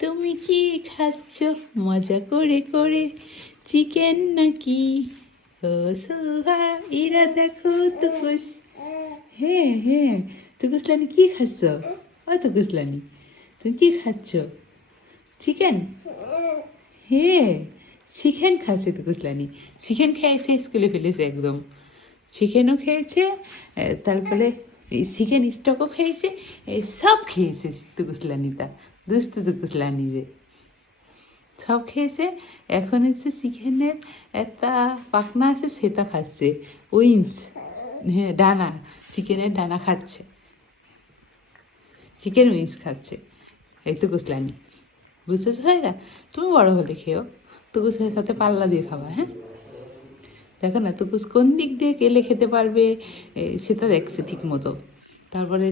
তুমি কি খাচ্ছ মজা করে করে? চিকেন নাকি? ও সোহা, এরা দেখো তুকুস। হ্যাঁ হ্যাঁ, তুকুসলানি কি খাচ্ছ? ও তুকুসলানি, তুমি কি খাচ্ছ? চিকেন? হ্যাঁ, চিকেন খাচ্ছে তুকুসলানি। চিকেন খেয়ে শেষ করে ফেলেছে একদম। চিকেনও খেয়েছে, তারপরে চিকেন স্টকও খেয়েছে, সব খেয়েছে তুকুসলানিটা। দুস্তু তুকুসলানি যে সব খেয়েছে। এখন হচ্ছে চিকেনের একটা পাখনা আছে, সেটা খাচ্ছে। উইংস, হ্যাঁ ডানা, চিকেনের ডানা খাচ্ছে, চিকেন উইংস খাচ্ছে এই তুকুসলানি। বুঝতেছ ভাইরা? তুমি বড় হলে খেয়েও, তুকুসের সাথে পাল্লা দিয়ে খাবা। হ্যাঁ, দেখো না তুকুস কোন দিক দিয়ে গেলে খেতে পারবে, সেটা দেখছে ঠিক মতো। তারপরে